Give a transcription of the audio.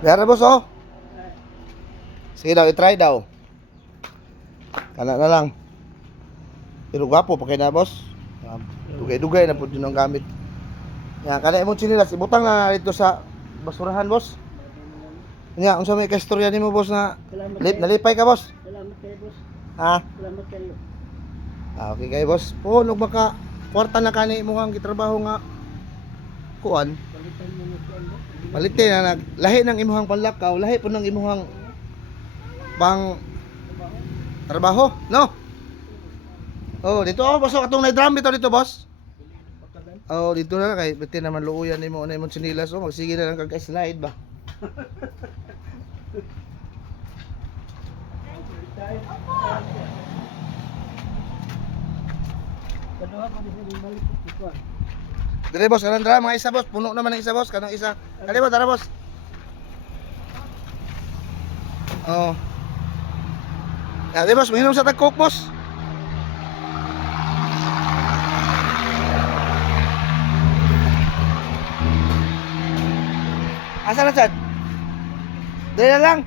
Gara boss oh. Sige daw, i-try daw. Kana na lang. Pero gwapo pa kay na boss. Dugay-dugay na po yun ang gamit. Yan, kana imong chinilas, ibutang na dito sa basurahan boss. Nya, unsa may kastorya nimo boss na nalipay ka boss? Salamat kayo, boss. Ha? Salamat kayo. Okay kayo boss. Po, nung maka kwarta na kani mo ang gitrabaho nga kuan. Palitan mo na siya, boss. Palitin na lahi ng imuhang panlakaw, lahi po ng imuhang pang trabaho, no? Oh, dito oh, boss, katong na drum dito boss. Oh, dito na kay bitin naman luuyan nimo na imong sinilas oh, magsige na lang kag slide ba. Kaduha pa din sa balik ito. Dire boss, kanang drum mga isa boss, puno naman ang isa boss, kanang isa. Kali mo tara boss. Oh. Ya, di boss, minom sa tag-coke boss. Asa na sad? Dire na lang.